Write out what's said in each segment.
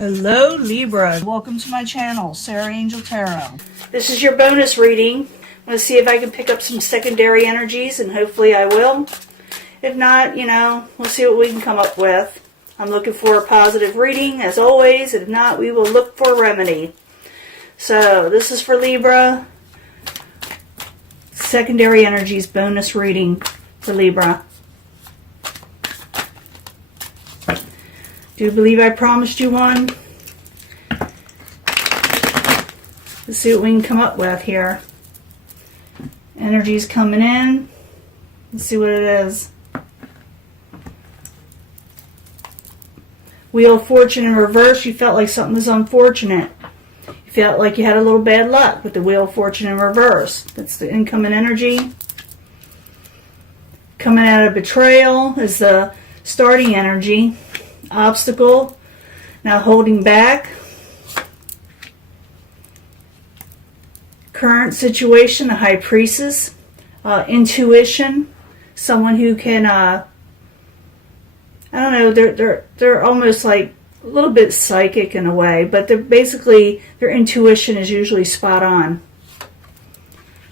Hello Libra, welcome to my channel, Sarah Angel Tarot. This is your bonus reading. I'm going to see if I can pick up some secondary energies, and hopefully I will. If not, we'll see what we can come up with. I'm looking for a positive reading as always. If not, we will look for a remedy. So this is for Libra. Secondary energies bonus reading for Libra. Do you believe I promised you one? Let's see what we can come up with here. Energy's coming in. Let's see what it is. Wheel of Fortune in reverse. You felt like something was unfortunate. You felt like you had a little bad luck with the Wheel of Fortune in reverse. That's the incoming energy. Coming out of betrayal is the starting energy. Obstacle, now holding back. Current situation, the High Priestess. Intuition, someone who can, I don't know, they're almost like a little bit psychic in a way, but they're basically, their intuition is usually spot on.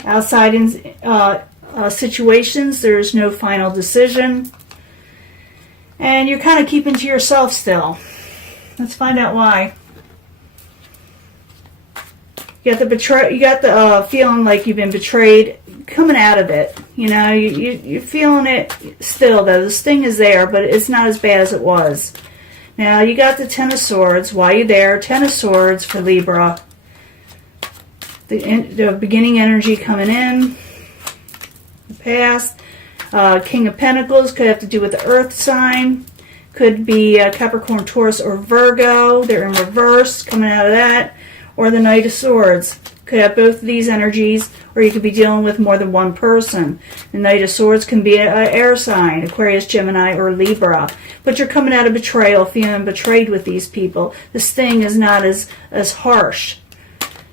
Outside in situations, there's no final decision. And you're kind of keeping to yourself still. Let's find out why. You got the feeling like you've been betrayed, coming out of it. You're feeling it still, though. The sting is there, but it's not as bad as it was. Now, you got the Ten of Swords. Why are you there? Ten of Swords for Libra. The beginning energy coming in. The past. King of Pentacles could have to do with the Earth sign. Could be Capricorn, Taurus, or Virgo. They're in reverse, coming out of that. Or the Knight of Swords. Could have both of these energies, or you could be dealing with more than one person. The Knight of Swords can be an air sign, Aquarius, Gemini, or Libra. But you're coming out of betrayal, feeling betrayed with these people. The sting is not as harsh.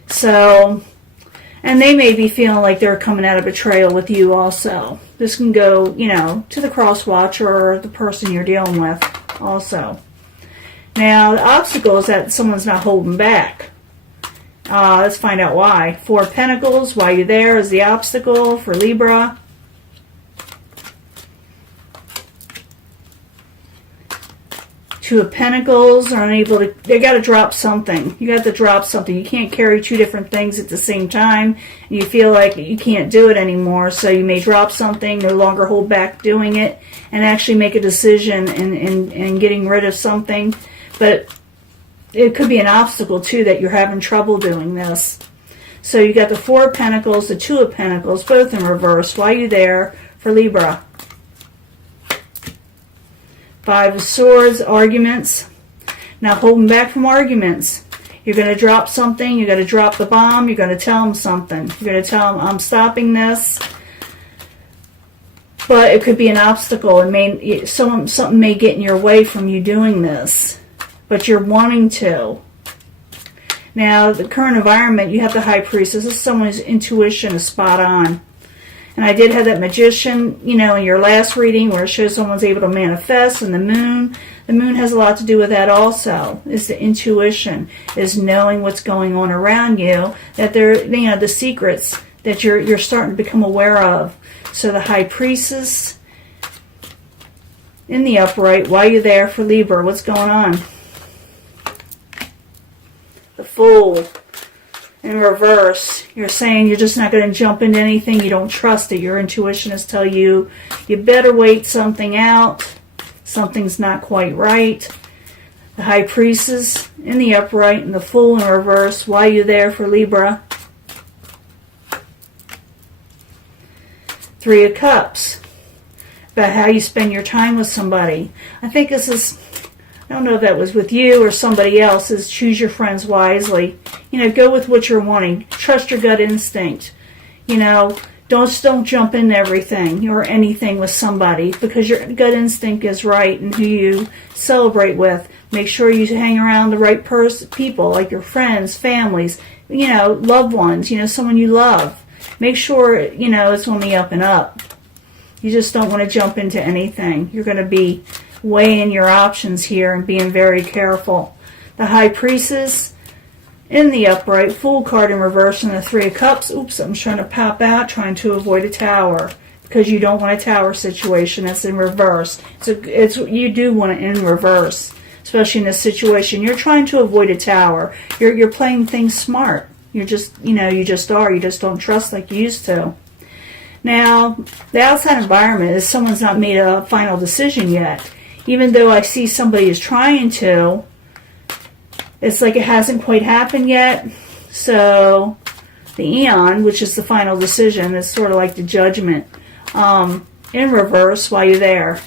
So, and they may be feeling like they're coming out of betrayal with you also. This can go, to the cross watcher or the person you're dealing with also. Now, the obstacle is that someone's not holding back. Let's find out why. Four of Pentacles, why you're there is the obstacle for Libra. Two of Pentacles are unable to, they got to drop something. You got to drop something. You can't carry two different things at the same time. And you feel like you can't do it anymore. So you may drop something, no longer hold back doing it, and actually make a decision in getting rid of something. But it could be an obstacle too that you're having trouble doing this. So you got the Four of Pentacles, the Two of Pentacles, both in reverse. Why are you there for Libra? Five of Swords, arguments. Now holding back from arguments. You're going to drop something. You're going to drop the bomb. You're going to tell them something. You're going to tell them, I'm stopping this. But it could be an obstacle. Something may get in your way from you doing this. But you're wanting to. Now, the current environment, you have the High Priestess. This is someone whose intuition is spot on. And I did have that Magician, in your last reading where it shows someone's able to manifest, and the Moon. The Moon has a lot to do with that also. Is the intuition, is knowing what's going on around you, that the secrets that you're starting to become aware of. So the High Priestess in the upright. Why are you there for Libra? What's going on? The Fool. In reverse, you're saying you're just not going to jump into anything. You don't trust it. Your intuition is telling you you better wait something out. Something's not quite right. The High Priestess in the upright and the Fool in reverse. Why are you there for Libra? Three of Cups. About how you spend your time with somebody. I think this is, I don't know if that was with you or somebody else, is choose your friends wisely. Go with what you're wanting. Trust your gut instinct. Don't jump into everything or anything with somebody because your gut instinct is right and who you celebrate with. Make sure you hang around the right people, like your friends, families, loved ones, someone you love. Make sure, it's on the up and up. You just don't want to jump into anything. You're going to be weighing your options here and being very careful. The High Priestess in the upright, Fool card in reverse, and the Three of Cups. Oops, I'm trying to pop out, trying to avoid a Tower, because you don't want a Tower situation. That's in reverse. You do want it in reverse, especially in this situation. You're trying to avoid a Tower. You're playing things smart. You're just, you just are. You just don't trust like you used to. Now, the outside environment is someone's not made a final decision yet. Even though I see somebody is trying to, it's like it hasn't quite happened yet. So the Eon, which is the final decision, is sort of like the Judgment, in reverse while you're there.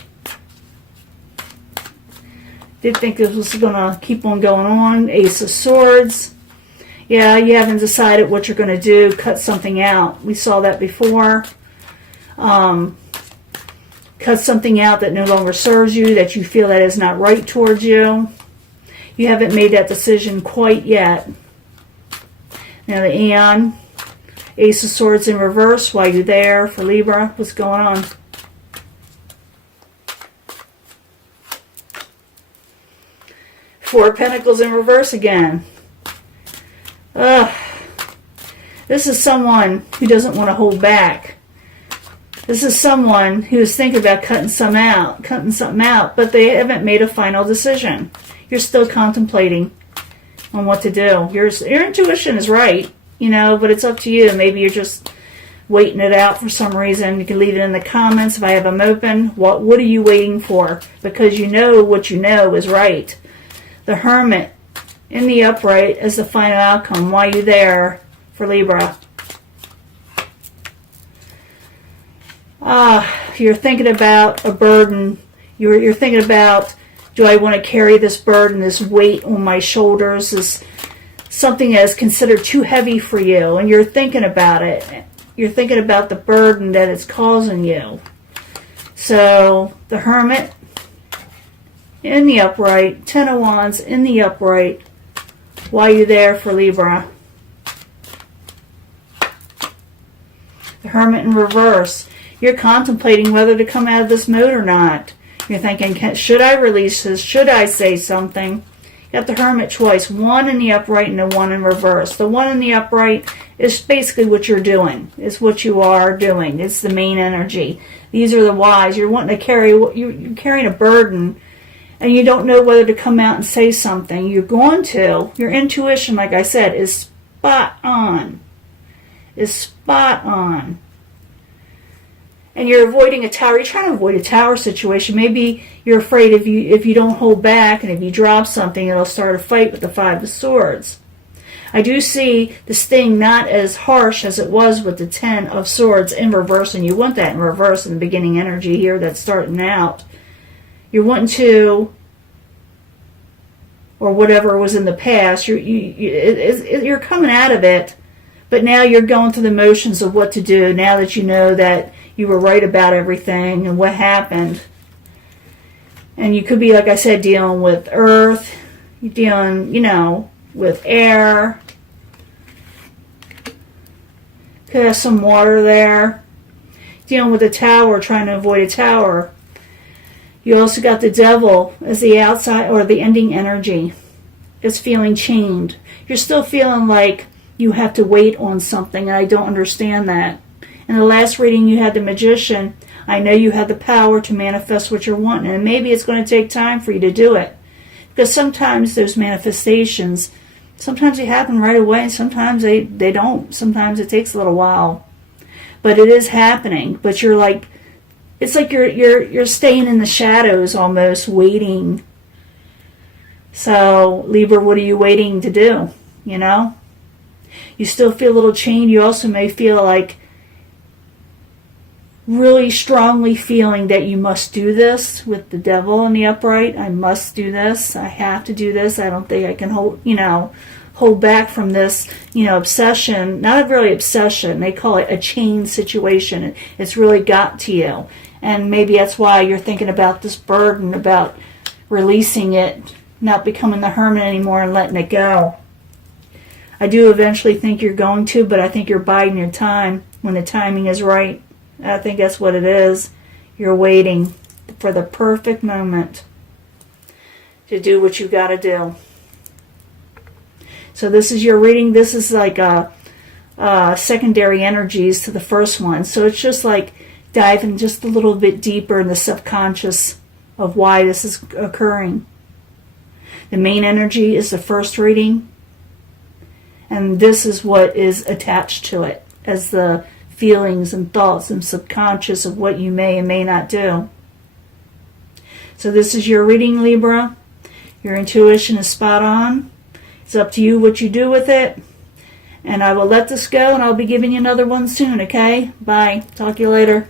Did think this was going to keep on going on. Ace of Swords. Yeah, you haven't decided what you're going to do. Cut something out. We saw that before. Cut something out that no longer serves you, that you feel that is not right towards you. You haven't made that decision quite yet. Now the Eon, Ace of Swords in reverse while you're there for Libra. What's going on? Four of Pentacles in reverse again. This is someone who doesn't want to hold back. This is someone who is thinking about cutting something out, but they haven't made a final decision. You're still contemplating on what to do. Your intuition is right, but it's up to you. Maybe you're just waiting it out for some reason. You can leave it in the comments if I have them open. What are you waiting for? Because you know what you know is right. The Hermit in the upright as the final outcome while you're there for Libra. You're thinking about a burden. You're thinking about, do I want to carry this burden, this weight on my shoulders, this something that is considered too heavy for you, and you're thinking about it. You're thinking about the burden that it's causing you. So the Hermit in the upright, Ten of Wands in the upright while you're there for Libra. The Hermit in reverse. You're contemplating whether to come out of this mode or not. You're thinking, should I release this? Should I say something? You got the Hermit twice, one in the upright and the one in reverse. The one in the upright is basically what you're doing. It's what you are doing. It's the main energy. These are the whys. You're wanting to carry, you're carrying a burden, and you don't know whether to come out and say something. You're going to. Your intuition, like I said, is spot on. Is spot on. And you're avoiding a Tower. You're trying to avoid a Tower situation. Maybe you're afraid if you don't hold back and if you drop something, it'll start a fight with the Five of Swords. I do see this thing not as harsh as it was with the Ten of Swords in reverse, and you want that in reverse in the beginning energy here that's starting out. You're wanting to, or whatever was in the past, you're coming out of it, but now you're going through the motions of what to do now that you know that you were right about everything and what happened. And you could be, like I said, dealing with earth, you're dealing, with air. Could have some water there. Dealing with a Tower, trying to avoid a Tower. You also got the Devil as the outside or the ending energy. It's feeling chained. You're still feeling like you have to wait on something, and I don't understand that. In the last reading, you had the Magician. I know you have the power to manifest what you're wanting, and maybe it's going to take time for you to do it. Because sometimes those manifestations, sometimes they happen right away, and sometimes they don't. Sometimes it takes a little while. But it is happening. But you're like, it's like you're staying in the shadows almost, waiting. So, Libra, what are you waiting to do? You still feel a little chained. You also may feel like really strongly feeling that you must do this with the Devil in the upright. I must do this. I have to do this. I don't think I can hold back from this, obsession. Not really obsession. They call it a chain situation. It's really got to you. And maybe that's why you're thinking about this burden, about releasing it, not becoming the Hermit anymore and letting it go. I do eventually think you're going to, but I think you're biding your time when the timing is right. I think that's what it is. You're waiting for the perfect moment to do what you got to do. So this is your reading. This is like a secondary energies to the first one. So it's just like diving just a little bit deeper in the subconscious of why this is occurring. The main energy is the first reading, and this is what is attached to it as the feelings and thoughts and subconscious of what you may and may not do. So this is your reading, Libra. Your intuition is spot on. It's up to you what you do with it. And I will let this go, and I'll be giving you another one soon, okay? Bye. Talk to you later.